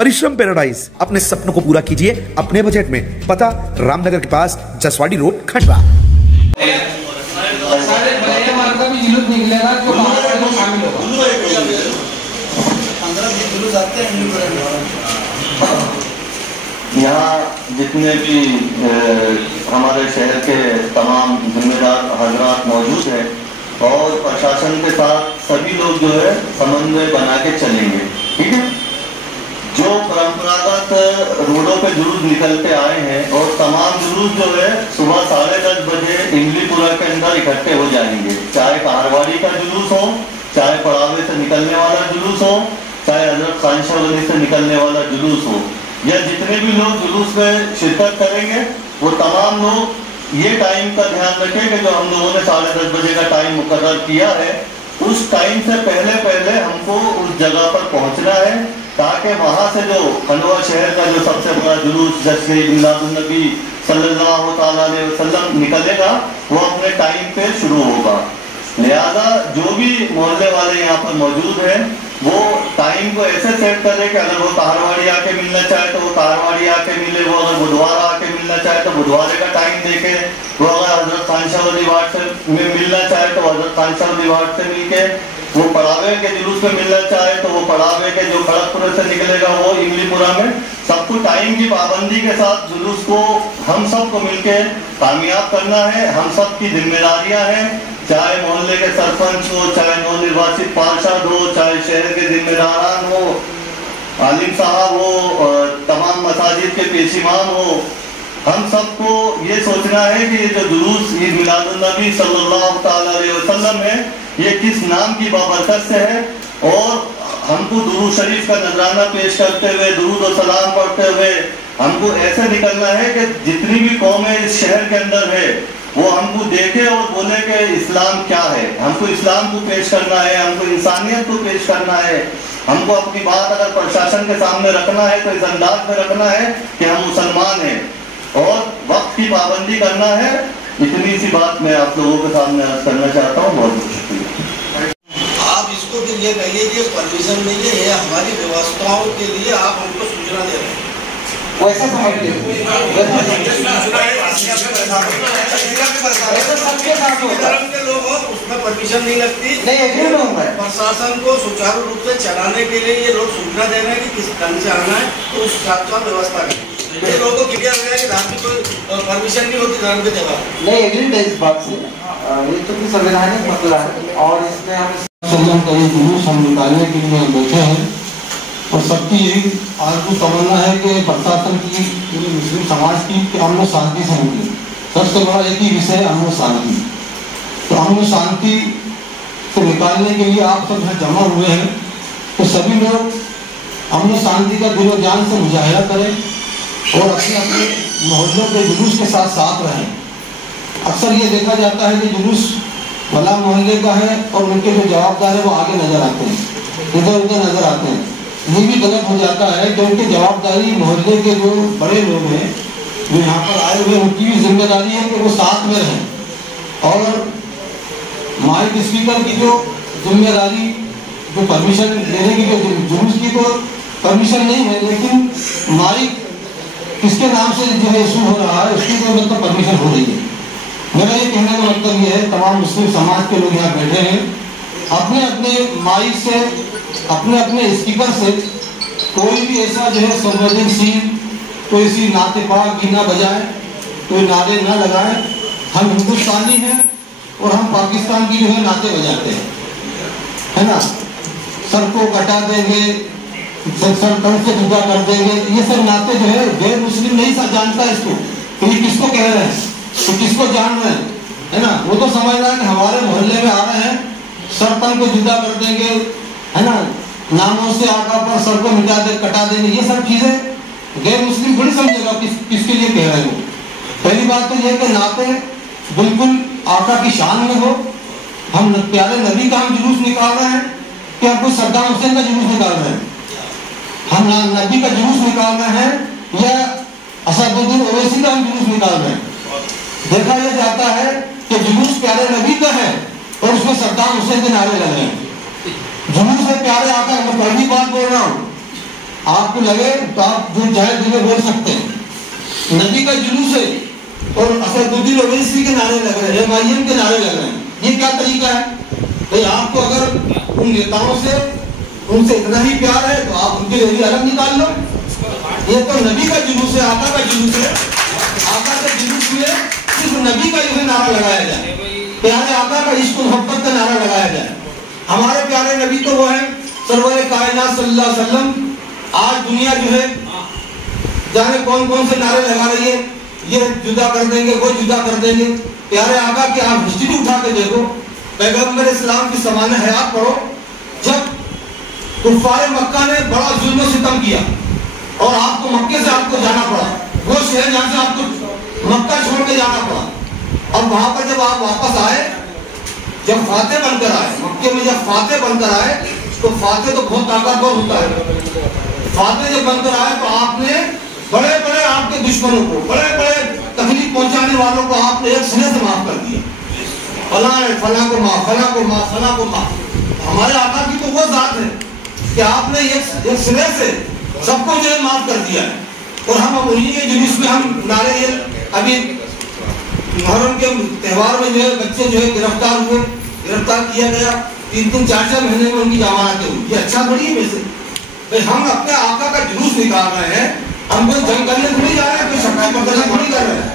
परिश्रम पैराडाइज, अपने सपनों को पूरा कीजिए अपने बजट में। पता रामनगर के पास, जसवाड़ी रोड, खंडवा। यहाँ जितने भी हमारे शहर के तमाम जिम्मेदार हजरात मौजूद हैं और प्रशासन के साथ सभी लोग जो है समन्वय बना के चलेंगे, ठीक है। जो परंपरागत रोडों पे जुलूस निकलते आए हैं और तमाम जुलूस जो है सुबह 10:30 बजे इमलीपुरा के अंदर इकट्ठे हो जाएंगे, चाहे कहारवाड़ी का जुलूस हो, चाहे पड़ावे से निकलने वाला जुलूस हो, चाहे हजरत खानशाह वली से निकलने वाला जुलूस हो, या जितने भी लोग जुलूस में शिरकत करेंगे वो तमाम लोग ये टाइम का ध्यान रखें कि जो हम लोगों ने 10:30 बजे का टाइम मुकर्रर किया है उस टाइम से पहले हमको उस जगह पर पहुंचना है, ताकि वहां से जो खंडवा शहर का जो सबसे बड़ा जुलूस जश्न मिलादुन नबी सल्लल्लाहु अलैहि वसल्लम निकलेगा वो अपने टाइम पे शुरू होगा। लिहाजा जो भी मोहल्ले वाले यहाँ पर मौजूद हैं वो टाइम को ऐसे सेट करे कि अगर वो कहारवाड़ी आके मिलना चाहे तो वो कहारवाड़ी आके मिले, वो अगर बुधवार आके मिलना चाहे तो बुधवार का टाइम देखे, वो अगर हजरत खानशाह वली वार्ड से मिलना चाहे तो हजरत खानशाह वली वार्ड से मिलके, वो पड़ावे के जुलूस में मिलना चाहे तो वो पड़ावे के जो खड़गपुर से निकलेगा वो इमलीपुरा में। सबको टाइम की पाबंदी के साथ जुलूस को हम सबको मिलके कामयाब करना है। हम सब की जिम्मेदारियां हैं, चाहे मोहल्ले के सरपंच हो, चाहे नवनिर्वाचित पार्षद हो, चाहे शहर के जिम्मेदारान हो, आलिम साहब हो, तमाम मसाजिद के पेशीमान हो, हम सबको ये सोचना है कि ये जो जुलूस ईद मिलादुन नबी सल्लल्लाहु अलैहि वसल्लम है ये किस नाम की बाबरकत से है, और हमको दुरूद शरीफ का नजराना पेश करते हुए, दुरूद और सलाम पढ़ते हुए हमको ऐसे निकलना है कि जितनी भी कौमें इस शहर के अंदर है वो हमको देखे और बोले कि इस्लाम क्या है। हमको इस्लाम को पेश करना है, हमको इंसानियत को पेश करना है, हमको अपनी बात अगर प्रशासन के सामने रखना है तो इस अंदाज में रखना है कि हम मुसलमान हैं और वक्त की पाबंदी करना है। इतनी सी बात मैं आप लोगों के सामने अर्ज करना चाहता हूँ। बहुत बहुत शुक्रिया। आप इसको फिर ये कहिए कि परमिशन नहीं है, ये हमारी व्यवस्थाओं के लिए आप हमको सूचना दे रहे हैं, वैसे समझ लीजिए। लोग हो उसमें परमिशन नहीं लगती, प्रशासन को सुचारू रूप से चलाने के लिए ये लोग सूचना दे रहे हैं कि किस ढंग से आना है तो उस हिसाब से व्यवस्था करें। ये लोगों को क्लियर हो गया कि धर्म की कोई परमिशन नहीं होती धर्म के जगह नहीं। एग्रीड है इस बात से, ये तो संवैधानिक मसला है और इसमें हम जुलूस हम निकालने के लिए बैठे हैं और सबकी यही आरज़ू तमन्ना है कि प्रशासन की, पूरे मुस्लिम समाज की, कि अमन शांति से निकले। सबसे बड़ा एक ही विषय है अमन शांति। तो अमन शांति को निकालने के लिए आप सब यहाँ जमा हुए हैं तो सभी लोग अमन शांति का दिलो जान से मुजाहिदा करें और अपने अपने मोहल्लों के जुलूस के साथ साथ रहें। अक्सर ये देखा जाता है कि जुलूस भला मोहल्ले का है और उनके जो जवाबदार है वो आगे नजर आते हैं, इधर उधर नजर आते हैं। ये भी गलत हो जाता है क्योंकि जवाबदारी मोहल्ले के जो बड़े लोग हैं जो यहाँ पर आए हुए उनकी भी जिम्मेदारी है कि वो साथ में रहें। और माइक स्पीकर की जो जिम्मेदारी, जो परमिशन देने की, जो जुलूस की तो परमिशन नहीं है, लेकिन माइक किसके नाम से जो है इशू हो रहा है उसकी तो मतलब परमिशन हो रही है। मेरा ये कहने का मतलब ये है तमाम मुस्लिम समाज के लोग यहाँ बैठे हैं, अपने अपने माइक से, अपने अपने स्पीकर से कोई भी ऐसा जो है संवेदनशील कोई सी नाते पाक भी ना बजाए, कोई नारे ना लगाए। हम हिंदुस्तानी हैं और हम पाकिस्तान की जो है नाते बजाते हैं, है ना। सर को कटा देंगे, सर तन से जुदा कर देंगे, ये सब नाते जो है गैर मुस्लिम नहीं जानता इसको कि ये किसको कह रहे हैं, तो किसको जान रहे हैं, है ना। वो तो समझ रहा है कि हमारे मोहल्ले में आ रहे हैं, सर तन को जुदा कर देंगे, है ना, नामों से आका पर सर को मिटा दे, कटा देंगे। ये सब चीजें गैर मुस्लिम थोड़ी समझेगा किसके लिए कह रहे हो। पहली बात तो यह कि नाते बिल्कुल आका की शान में हो। हम प्यारे नबी का हम जुलूस निकाल रहे हैं कि हम कोई सद्दाम हुसैन का जुलूस निकाल रहे हैं, हम नबी का जुलूस निकाल रहे हैं या असदुद्दीन ओवैसी का हम जुलूस निकाल रहे हैं। देखा यह जाता है कि जुलूस प्यारे नबी का है और उसमें सद्दाम हुसैन के नारे लग रहे हैं। जुलूस है प्यारे आका, मैं पहली बात बोल रहा हूँ, आपको लगे तो आप जो चाहे दिल बोल सकते हैं। नबी का जुलूस है और असदुद्दीन ओवैसी के नारे लग रहे हैं, एमआईएम के नारे लग रहे हैं, ये क्या तरीका है भाई? आपको अगर उन नेताओं से उनसे इतना ही प्यार है तो आप उनकी रैली अलग निकाल लो। ये तो नबी का जुलूस है, आका का जुलूस है। आका के जुलूस में सिर्फ नबी का जो नारा लगाया जाए, प्यारे आका का इश्क मोहब्बत का नारा लगाया जाए। हमारे प्यारे नबी तो वो है सरवर कायनात सल्लल्लाहु अलैहि वसल्लम। आज दुनिया जो है जाने कौन कौन से नारे लगा रही है, ये जुदा कर देंगे, वो जुदा कर देंगे। प्यारे आका की आप हिस्ट्री उठा के देखो, पैगंबर इस्लाम की समाने हयात पढ़ो, जब कुफारे मक्का ने बड़ा जुल्म सितम किया और आपको मक्के से आपको जाना पड़ा, वो शहर जहाँ से आपको मक्का छोड़ के जाना पड़ा। और वहां पर जब आप वापस आए, जब फाते बनकर आए, मक्के में जब फाते बनकर आए, तो फाते तो बहुत ताकतवर होता है। फाते जब बनकर आए तो आपने बड़े बड़े आपके दुश्मनों को, बड़े बड़े तकलीफ पहुंचाने वालों को आपने एक सिरे से माफ कर दिया। फला को माफ, फला को माफ, फला को माफ। हमारे आका की तो वो जात है कि आपने एक सिरे से सबको जो है माफ कर दिया है। और हम उन्हीं के जुलूस में हम नारे, ये अभी मुहर्रम के त्योहार में जो है बच्चे जो है गिरफ्तार किया गया, 3-3, 4-4 महीने में उनकी जमानतें हुई। ये अच्छा थोड़ी है वैसे भाई? हम अपने आका का जुलूस निकाल रहे हैं, हम कोई जंग करने थोड़ी जा रहे हैं, कोई शक्ति बदलने थोड़ी कर रहे हैं।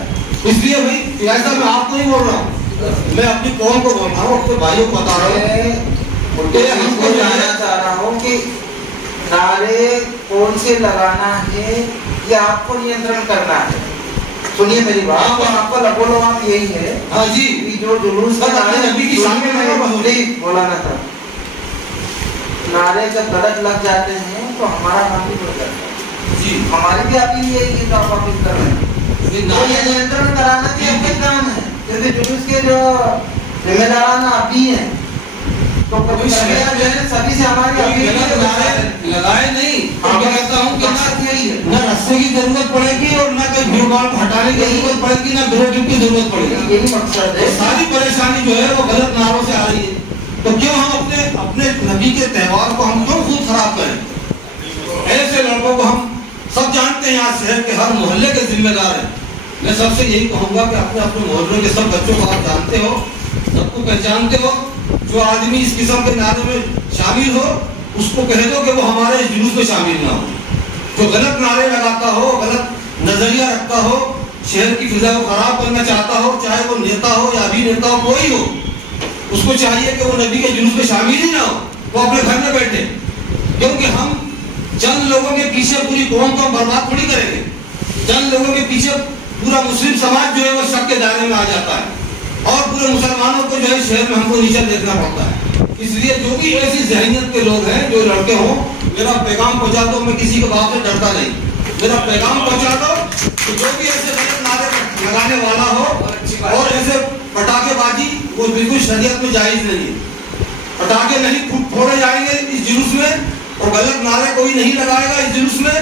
इसलिए भाई ऐसा मैं आपको नहीं बोल रहा हूँ, मैं अपनी कौम को बोल रहा हूँ, अपने भाइयों को बता रहा हूँ। हमको जानना चाह रहा हूँ कि नारे कौन से लगाना है या आपको नियंत्रण करना है? सुनिए मेरी बात, तो आपका लगोलो आप यही है। हाँ जी, जो जुलूस का नबी की शान में बोलाना था, नारे जब गलत लग जाते हैं तो हमारा काम भी बढ़ जाता है जी। हमारी भी अपील यही है तो आप अपील कर रहे हैं, ये नियंत्रण कराना भी आपका काम है। जैसे जुलूस के जो जिम्मेदाराना आप भी हैं, तो कभी सभी से हमारी लगाए नहीं। मैं कहता हूँ कि ना रस्से की जरूरत पड़ेगी और ना कोई भीड़ भाड़ हटाने की जरूरत पड़ेगी, ना ब्रेड की जरूरत पड़ेगी। यही मकसद है। सारी परेशानी जो है वो गलत नारों से आ रही है। तो क्यों हम अपने नबी के त्योहार को हम क्यों खुद खराब करें? ऐसे लोगों को हम सब जानते हैं, यहाँ शहर के हर मोहल्ले के जिम्मेदार हैं। मैं सबसे यही कहूंगा कि अपने अपने मोहल्ले के सब बच्चों को आप जानते हो, सबको पहचानते हो। जो आदमी इस किस्म के नारे में शामिल हो उसको कह दो कि वो हमारे जुलूस में शामिल ना हो। जो गलत नारे लगाता हो, गलत नजरिया रखता हो, शहर की फिजा को खराब करना चाहता हो, चाहे वो नेता हो या अभिनेता हो, कोई हो, उसको चाहिए कि वो नबी के जुलूस में शामिल ही ना हो, वो अपने घर में बैठे। क्योंकि हम चंद लोगों के पीछे पूरी कौम को बर्बाद थोड़ी करेंगे। चंद लोगों के पीछे पूरा मुस्लिम समाज जो है वो शक के दायरे में आ जाता है और पूरे मुसलमानों को जो है शहर में हमको नीचे देखना पड़ता है। इसलिए जो भी ऐसी जहनीत के लोग हैं, जो लड़के हों, मेरा पैगाम पहुंचा दो। मैं किसी के बात से डरता नहीं, मेरा पैगाम पहुंचा दो कि जो भी ऐसे गलत नारे लगाने वाला हो और ऐसे पटाखेबाजी, वो बिल्कुल शरीयत में जायज नहीं है। पटाखे नहीं फोड़े जाएंगे इस जुलूस में और गलत नारे कोई नहीं लगाएगा इस जुलूस में।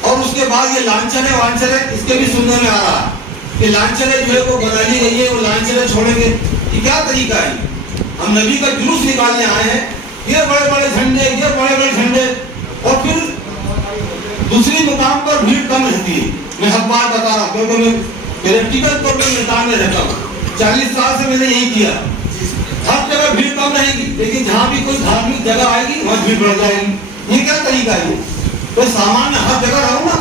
और उसके बाद ये लांछने वांछने इसके भी सुनने में आ रहा है कि लांछने जो है वो बना ली गई है, वो लांछने छोड़ेंगे। ये क्या तरीका है? हम नबी का जुलूस निकालने आए हैं, ये बड़े बड़े झंडे, ये बड़े बड़े झंडे, और फिर दूसरी मुकाम पर भीड़ कम रहती है। मैं हर बात बता रहा हूँ क्योंकि मैं प्रैक्टिकल तौर पर मैदान में रहता हूँ, 40 साल से मैंने यही किया। हर जगह भीड़ कम रहेगी, लेकिन जहाँ भी कोई धार्मिक जगह आएगी वहाँ भीड़ बढ़ जाएगी। ये क्या तरीका है? तो सामान्य हर जगह रहो ना,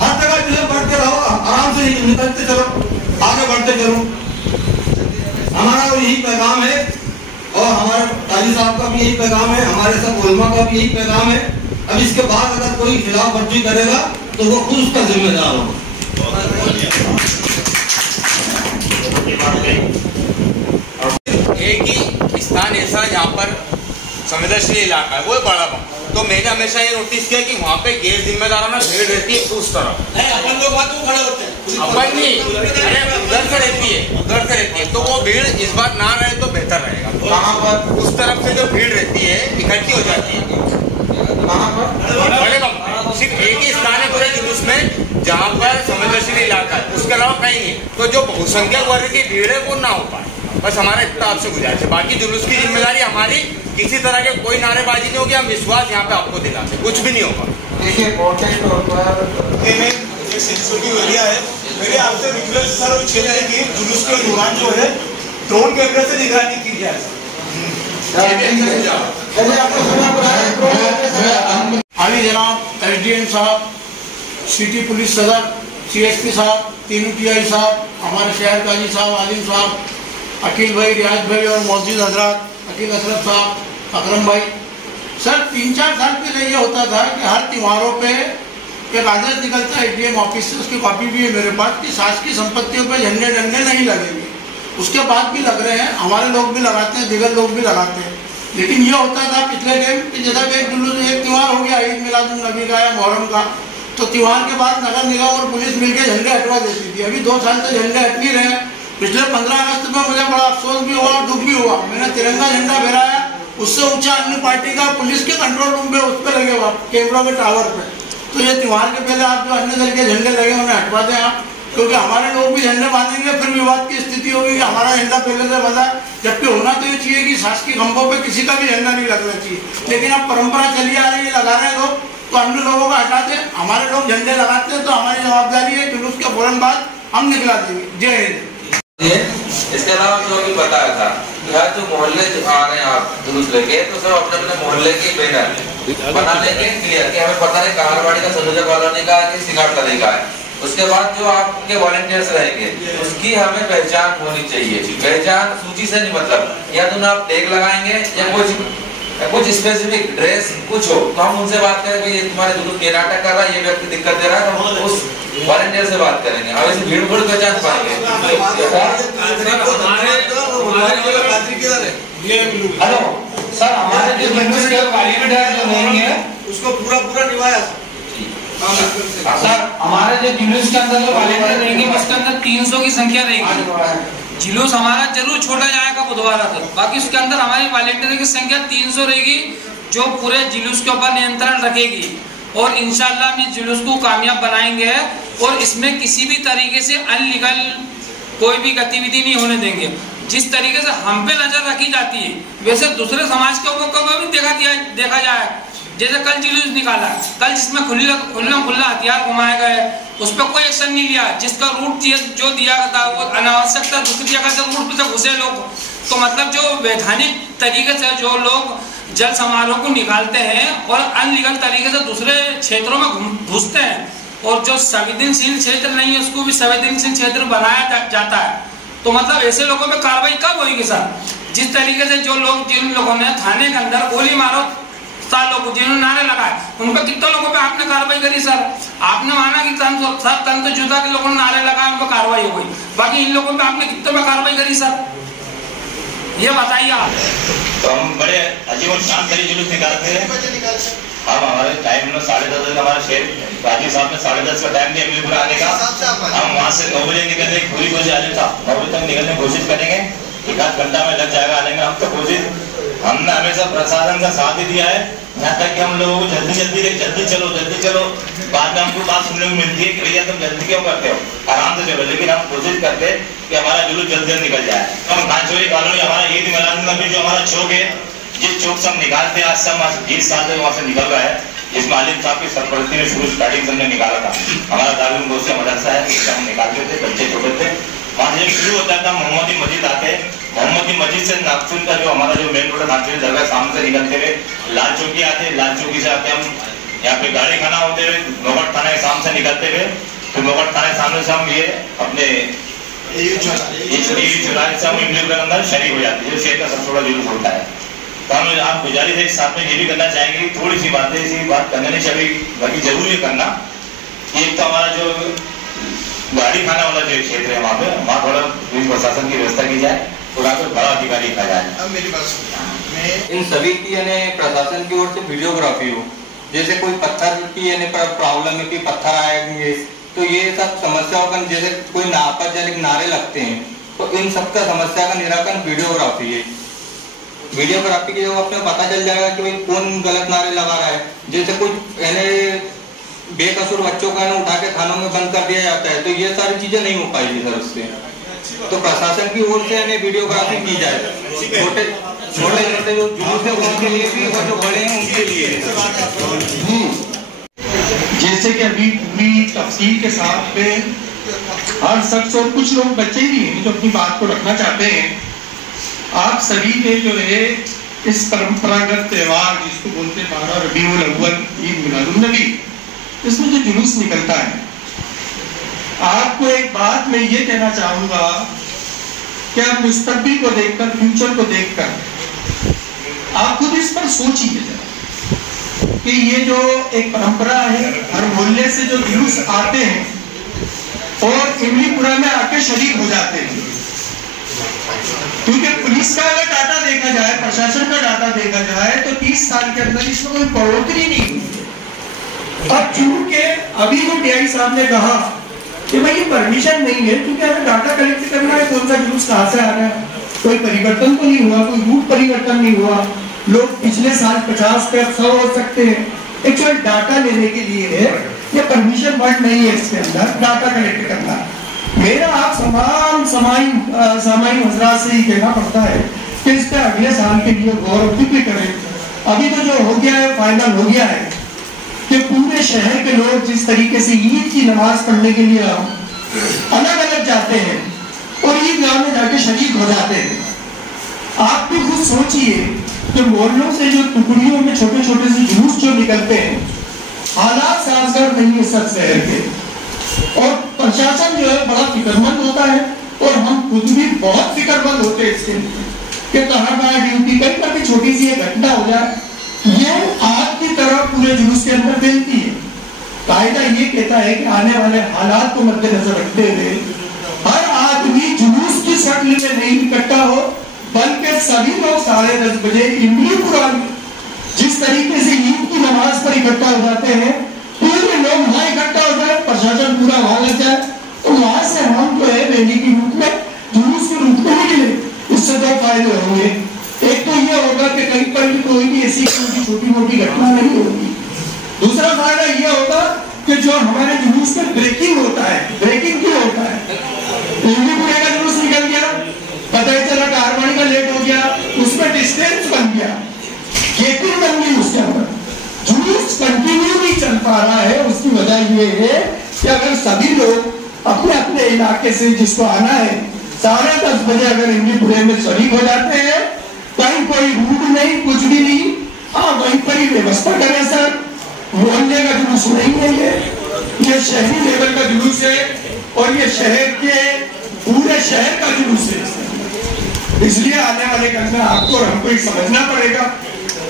हर जगह जो है बढ़ते रहो, आराम से निकलते चलो, आगे बढ़ते चलो। हमारा तो यही पैगाम है और हमारे काजी साहब का भी यही पैगाम है, हमारे सब उलमा का भी यही पैगाम है। अब इसके बाद अगर कोई खिलाफ वर्जी करेगा तो वो खुद उसका जिम्मेदार होगा। एक ही स्थान ऐसा जहाँ पर संवेदनशील इलाका है, वो बड़ा बम। तो मैंने हमेशा ये नोटिस किया कि वहाँ पे गैर जिम्मेदाराना भीड़ रहती है उस तरफ। नहीं, अपन लोग बात खड़े होते हैं, अपन नहीं, अरे उधर से रहती है, उधर से रहती है। तो वो भीड़ इस बार ना रहे तो बेहतर रहेगा। वहाँ पर उस तरफ से जो भीड़ रहती है इकट्ठी हो जाती है। बड़े बम सिर्फ एक ही स्थान है पूरे जुलूस में जहाँ पर संवेदनशील इलाका है, उसके अलावा कहीं नहीं। तो जो बहुसंख्यक वर्ग की भीड़ है वो ना हो पाए, बस हमारा इतना आपसे गुजारिश है। बाकी जुलूस की जिम्मेदारी हमारी, किसी तरह के कोई नारेबाजी नहीं होगी। हम विश्वास यहाँ पे आपको दिलाते, कुछ भी नहीं होगा। देखिए मोटे तौर पर एक सेंसिटिव एरिया है। मेरे आपसे रिक्वेस्ट सर क्षेत्र है कि जुलूस के दौरान जो है ड्रोन कैमरे से निगरानी की जाए। अभी जनाब एसडीएम साहब, सिटी पुलिस सदर, सीएसपी साहब, तीनों पीआई साहब, हमारे शहर काजी साहब, आलिम साहब, अकील भाई, रियाज भाई और मौजूद हजरात, अकील अशरफ साहब, अकरम भाई। सर 3-4 साल पहले ये होता था कि हर त्योहारों पे एक आदेश निकलता है एडीएम ऑफिस से, उसकी कॉपी भी है मेरे पास, कि शासकीय संपत्तियों पे झंडे डंडे नहीं लगेंगे। उसके बाद भी लग रहे हैं, हमारे लोग भी लगाते हैं, दिगर लोग भी लगाते हैं। लेकिन ये होता था पिछले टाइम कि जैसा एक जुलूस एक त्यौहार हो गया ईद मिलादुन नबी का या मुहर्रम का, तो त्यौहार के बाद नगर निगम और पुलिस मिलकर झंडे हटवा देती थी। अभी 2 साल से झंडे हट नहीं रहे। पिछले 15 अगस्त में मुझे बड़ा अफसोस भी हुआ और दुख भी हुआ। मैंने तिरंगा झंडा फहराया, उससे ऊंचा अन्य पार्टी का पुलिस के कंट्रोल रूम पे उस पर लगे हुआ कैमरों के टावर पे। तो ये त्यौहार के पहले आप जो अन्य दल के झंडे लगे उन्हें हटवा दें आप, क्योंकि हमारे लोग भी झंडे बांधेंगे, फिर विवाद की स्थिति होगी कि हमारा झंडा पहले से बंधा। जबकि होना तो ये चाहिए कि शासकीय खंभों पे किसी का भी झंडा नहीं लगना चाहिए। लेकिन अब परंपरा चली आ रही है, लगा रहे हैं लोग, तो अन्य लोगों का हटा दें। हमारे लोग झंडे लगाते हैं तो हमारी जवाबदारी है जुलूस के फौरन बाद हम निकला देंगे। जय हिंद। इसके अलावा जो भी बताया था यार, जो मोहल्ले आ रहे हैं आप जुलूस लेके, तो सब अपने अपने मोहल्ले के बैनर बना लेंगे क्लियर कि हमें पता है कहारवाड़ी का संयोजक कॉलोनी का है कि सिंगार तले का है। उसके बाद जो आपके वॉलंटियर्स रहेंगे उसकी हमें पहचान होनी चाहिए। पहचान सूची से नहीं मतलब, या तो ना आप टैग लगाएंगे या कुछ स्पेसिफिक ड्रेस कुछ हो, तो हम उनसे बात करें कि ये तुम्हारे जुलूस के नाटक कर रहा है, ये व्यक्ति दिक्कत दे रहा है, तो हम उस वॉलंटियर से बात करेंगे। अब ऐसे भीड़ भीड़ पहचान पाएंगे। हेलो सर, हमारे जो जुलूस के वॉलंटियर जो रहेंगे उसको पूरा निभाया सर। हमारे जो जुलूस के अंदर जो वॉलंटियर रहेंगे उसके अंदर 300 की संख्या रहेगी। जुलूस हमारा जरूर छोटा जाएगा बुधवार तक, बाकी उसके अंदर हमारी वॉलंटियर की संख्या 300 रहेगी, जो पूरे जुलूस के ऊपर नियंत्रण रखेगी। और इंशाल्लाह हम इस जुलूस को कामयाब बनाएंगे और इसमें किसी भी तरीके से अनलीगल कोई भी गतिविधि नहीं होने देंगे। जिस तरीके से हम पे नजर रखी जाती है वैसे दूसरे समाज के ऊपर भी देखा जाए। जैसे कल जुलूस निकाला, कल जिसमें खुला हथियार घुमाए गए, उस पर कोई एक्शन नहीं लिया। जिसका रूट जो दिया गया था वो अनावश्यक था, दूसरी जगह से रूट पे घुसे लोग। तो मतलब जो वैधानिक तरीके से जो लोग जल समारोह को निकालते हैं और अनलीगल तरीके से दूसरे क्षेत्रों में घुसते हैं, और जो संवेदनशील क्षेत्र नहीं है उसको भी संवेदनशील क्षेत्र बनाया जाता है, तो मतलब ऐसे लोगों पे कार्रवाई कब होगी सर? जिस तरीके से जिन लोगों ने थाने के अंदर गोली मारो 7 लोग जिन्होंने नारे लगाए, उन पर कितने लोगों पे आपने कार्रवाई करी सर? आपने माना कि तंत्र जुदा के लोगों ने नारे लगाए उन पर कार्रवाई हो गई, बाकी इन लोगों पे आपने कितने पे कार्रवाई करी सर? ये बताइए आप। तो हम बड़े अजीब शांत तरीके जुलूस निकालते हैं। अब हमारे टाइम में 10:30 का हमारा शेर राजीव साहब ने 10:30 का टाइम दिया मिलपुर आने का। हम वहाँ से 9 बजे निकलने की पूरी कोशिश आज था, 9 बजे तक निकलने की कोशिश करेंगे। 1-8 घंटा में लग जाएगा आने में। हम तो कोशिश हमने हमेशा प्रशासन का साथ ही दिया है, यहाँ तक कि हम लोगों को जल्दी चलो। बाद में हमको बात सुनने को मिलती है कि भैया तुम जल्दी क्यों करते हो, आराम से चलो। लेकिन हम कोशिश करते हैं कि हमारा जुलूस जल्दी निकल जाए। हम कांचोरी कॉलोनी हमारा ईद मिलादुन नबी जो हमारा चौक है, जिस चौक से हम निकालते हैं, आज से हम 20 साल से वहाँ से निकल रहा है। इस मालिक साहब की सरपरस्ती में शुरू स्टार्टिंग से हमने निकाला था। हमारा दारुल गोसिया मदरसा है, उससे हम निकालते थे, बच्चे छोटे थे। वहाँ जब शुरू होता था मोहम्मदी मस्जिद आते, मोहम्मदी मस्जिद से नागपुर का जो हमारा जो मेन रोड है नागपुर दरगाह सामने से निकलते हुए लाल चौकी आते, लाल चौकी से आते हम यहाँ पे गाड़ी खाना होते हुए नौगढ़ थाना के सामने से निकलते हुए, तो नौगढ़ थाने सामने से हम ये अपने चौराहे से हम इमली के अंदर शरीक हो जाते हैं। शहर का सबसे बड़ा जुलूस होता है। तो हम आप गुजारिश है साथ में ये भी करना चाहेंगे, थोड़ी सी बातें इसी बात करने नहीं चाहिए, बाकी जरूर ये करना। एक तो हमारा जो गाड़ी खाना वाला जो क्षेत्र है वहाँ थोड़ा पुलिस प्रशासन की व्यवस्था की जाए, थोड़ा तो बड़ा अधिकारी रखा जाए। अब मेरी बात सुनिए, इन सभी की यानी प्रशासन की ओर से वीडियोग्राफी हो, जैसे कोई पत्थर की यानी प्रॉब्लम है कि पत्थर आएंगे, तो ये सब समस्याओं का जैसे कोई आपत्तिजनक नारे लगते हैं, तो इन सब का समस्या का निराकरण वीडियोग्राफी है। वीडियोग्राफी के जब अपने पता चल जाएगा कि भाई कौन गलत नारे लगा रहा है। जैसे कुछ यानी बेकसूर बच्चों का उठा के थानों में बंद कर दिया जाता है, तो ये सारी चीजें नहीं हो पाएगी सर उससे। तो प्रशासन की ओर से यानी वीडियोग्राफी की जाए, छोटे जो जुलूस है उनके लिए भी और जो बड़े हैं उनके लिए। जैसे कि अभी पूरी तफसील के साथ में हर शख्स और कुछ लोग बच्चे भी हैं जो अपनी बात को रखना चाहते हैं, आप सभी ने जो है इस परंपरागत त्यौहार जिसको बोलते हैं 12 रबीउल अव्वल ईद मिलादुन्नबी, इसमें जो जुलूस निकलता है, आपको एक बात मैं ये कहना चाहूंगा कि आप मुस्तकबिल को देखकर, फ्यूचर को देखकर आप खुद इस पर सोचिए कि ये जो एक परंपरा है, हर मोहल्ले से जो जुलूस आते हैं और इमलीपुरा में आके शरीक हो जाते हैं, क्योंकि पुलिस का अगर डाटा देखा जाए, प्रशासन का डाटा देखा जाए तो 30 साल के अंदर इसमें कोई बढ़ोतरी नहीं हुई। अब चूंकि अभी जो टीआई साहब ने कहा कि भाई ये परमिशन नहीं है, क्योंकि हमें डाटा कलेक्ट करना है कौन सा जुलूस कहाँ से आ रहा है, कोई परिवर्तन तो नहीं हुआ, कोई रूट परिवर्तन नहीं हुआ, लोग पिछले साल 50 पे 100 हो सकते हैं। एक्चुअल डाटा लेने के लिए है, ये परमिशन वर्ड नहीं है, इसके अंदर डाटा कलेक्ट करना। मेरा आप तमाम सामाइन हजरात से ही कहना पड़ता है कि इस पर अगले साल के लिए गौर और फिक्र करें। अभी तो जो हो गया है, फाइनल हो गया है कि पूरे शहर के लोग जिस तरीके से ईद की नमाज पढ़ने के लिए अलग अलग जाते हैं और ईदगाह में जाके शरीक हो जाते हैं, आप भी खुद सोचिए कि मोहल्लों से जो टुकड़ियों में छोटे छोटे से जुलूस जो निकलते हैं, हालात साजगार नहीं है सब शहर के, और प्रशासन जो है बड़ा फिक्रमंद होता है और हम खुद भी बहुत फिक्रमंद होते हैं इसके कि कहाँ कहाँ ड्यूटी, कहीं पर भी छोटी सी घटना हो जाए ये आग की तरह पूरे जुलूस के अंदर फैलती है। कायदा ये कहता है कि आने वाले हालात को मद्देनजर रखते हुए हर आदमी जुलूस की शक्ल में नहीं इकट्ठा हो, बल्कि सभी लोग 10:30 बजे इमलीपुरा में जिस तरीके से ईद की नमाज पर इकट्ठा हो जाते हैं, पूरे लोग वहां इकट्ठा हो जाए, प्रशासन पूरा वहां लग जाए, तो वहां से हम जो है रैली के रूप में, जुलूस के रूप में निकले। इससे 2 फायदे होंगे। एक तो ये होगा कि कहीं पर भी कोई भी ऐसी छोटी मोटी घटना नहीं होगी। दूसरा फायदा ये होगा कि जो हमारे जुलूस में ब्रेकिंग होता है, ब्रेकिंग क्यों होता है, इमलीपुरा का जुलूस निकल गया, पता ही चला कारवाड़ी का लेट हो गया, उसमें डिस्टेंस बन गया, गेटिंग बन गई, उसके अंदर जुलूस कंटिन्यू नहीं चल पा रहा है। उसकी वजह ये है कि अगर सभी लोग अपने अपने इलाके से जिसको आना है 10:30 बजे अगर इमलीपुरे में शरीक हो जाते हैं, कहीं कोई रूट नहीं, कुछ भी नहीं, हाँ वहीं पर ही व्यवस्था करें सर। मोहल्ले का जुलूस नहीं है, ये शहरी लेवल का जुलूस है और ये शहर के पूरे शहर का जुलूस है। इसलिए आने वाले कल में आपको और हमको समझना पड़ेगा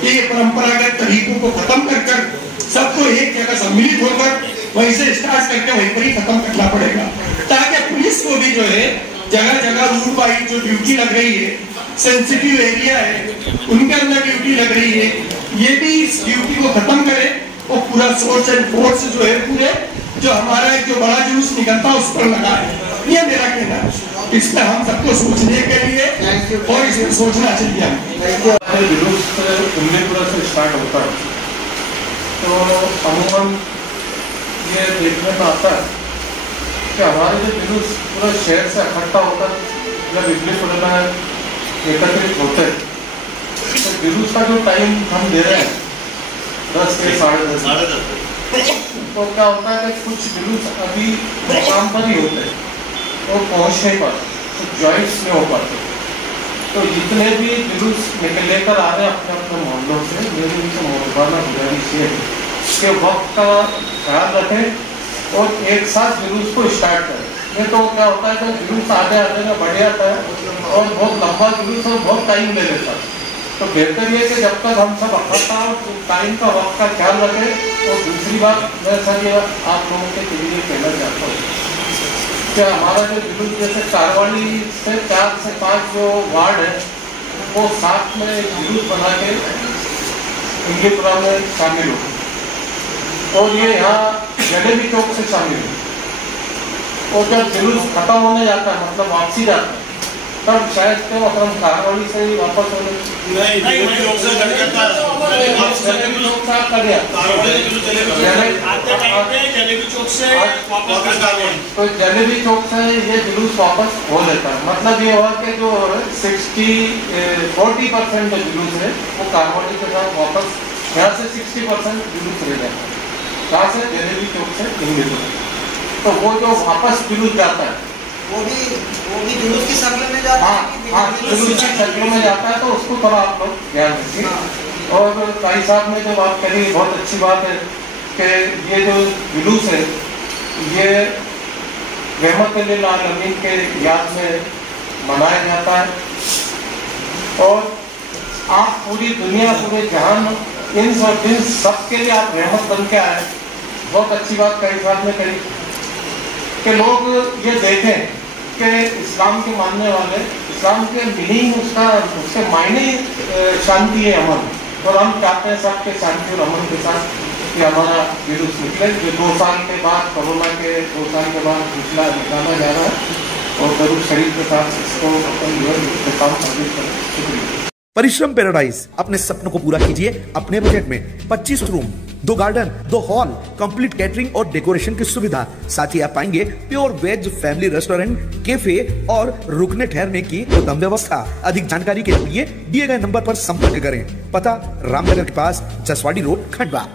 कि ये परंपरागत तरीकों को खत्म कर सबको एक जगह सम्मिलित होकर वहीं से स्टार्ट करके वहीं पर ही खत्म करना पड़ेगा, ताकि पुलिस को भी जो है जगह जगह रूट वाइज जो ड्यूटी लग रही है, सेंसिटिव एरिया है उनके अंदर ड्यूटी लग रही है, ये भी इस ड्यूटी को खत्म करे और पूरा सोर्स एंड फोर्स जो है पूरे जो हमारा एक जो बड़ा जुलूस निकलता है उस पर लगाए। ये मेरा कहना है। इसमें हम सबको सोचने के लिए और इसमें सोचना चाहिए। जुलूस इमलीपुरा से स्टार्ट होता है तो अमूमन ये देखने में आता है कि हमारे जो जुलूस पूरा शहर से इकट्ठा होकर जब इमलीपुरा में एकत्रित होते हैं तो जुलूस का जो टाइम हम दे रहे हैं 10 से 10:30, तो क्या होता है कि कुछ जुलूस अभी मुकाम पर ही होते हैं और पहुँच नहीं पाते, तो जॉइंट्स नहीं हो पाते। तो जितने भी जुलूस लेकर आ रहे हैं अपने अपने मोहल्लों से, मेरी उनसे मोहब्बाना गुजारिश है कि वक्त का ख्याल रखें और एक साथ जुलूस को स्टार्ट करें। नहीं तो क्या होता है कि जुलूस आते आते में बढ़ जाता है और बहुत लंबा जुलूस और बहुत टाइम ले लेता है। तो बेहतर ये कि जब तक हम सब इकट्ठा टाइम का वक्त का ख्याल रखें। और दूसरी बात मैं सर ये आप लोगों के लिए कहना चाहता हूँ कि हमारा जो जुलूस जैसे कारवाड़ी से 4 से 5 जो वार्ड है वो साथ में जुलूस बना के इमलीपुरा में शामिल हो और ये यहाँ जलेबी चौक से शामिल हो और जब जुलूस खत्म होने जाता है मतलब वापसी जाता है तब शायद तो मतलब कारवाड़ी से ही वापस होने जलेबी चौक से तो जलेबी चौक से ये जुलूस वापस हो लेता है। मतलब ये हुआ कि जो 40% जो जुलूस है वो कारवाड़ी के साथ वापस यहाँ से 60% जुलूस रह जाता है। कहाँ से जलेबी चौक से इंग्लिश, तो वो जो वापस जुलूस जाता है वो भी जुलूस की शक्ल में जाता है। हाँ, जुलूस की शक्ल में जाता है, तो उसको थोड़ा आप लोग ध्यान रखिए। और भाई साहब ने जो बात करी बहुत अच्छी बात है कि ये जो जुलूस है ये रहमतुल्लिल आलमीन के याद में मनाया जाता है, और आप पूरी दुनिया पूरे जहान इंस और जिन्स सबके लिए आप रहमत बन के आए। बहुत अच्छी बात कई साहब ने कही कि लोग ये देखें कि इस्लाम के मानने वाले, इस्लाम के मीनिंग उसके मायने शांति है, अमन, और हम चाहते हैं सबके शांति और अमन के साथ कि हमारा जुलूस निकले, जो 2 साल के बाद कोरोना के 2 साल के बाद निकाला जा रहा है, और दरूद शरीफ के साथ इसको काम करने का शुक्रिया। परिश्रम पैराडाइज, अपने सपनों को पूरा कीजिए अपने बजट में। 25 room, 2 garden, 2 hall, complete catering और डेकोरेशन की सुविधा, साथ ही आप पाएंगे pure veg family restaurant, cafe और रुकने ठहरने की उत्तम व्यवस्था। अधिक जानकारी के लिए दिए गए नंबर पर संपर्क करें। पता रामनगर के पास जसवाड़ी रोड, खंडवा।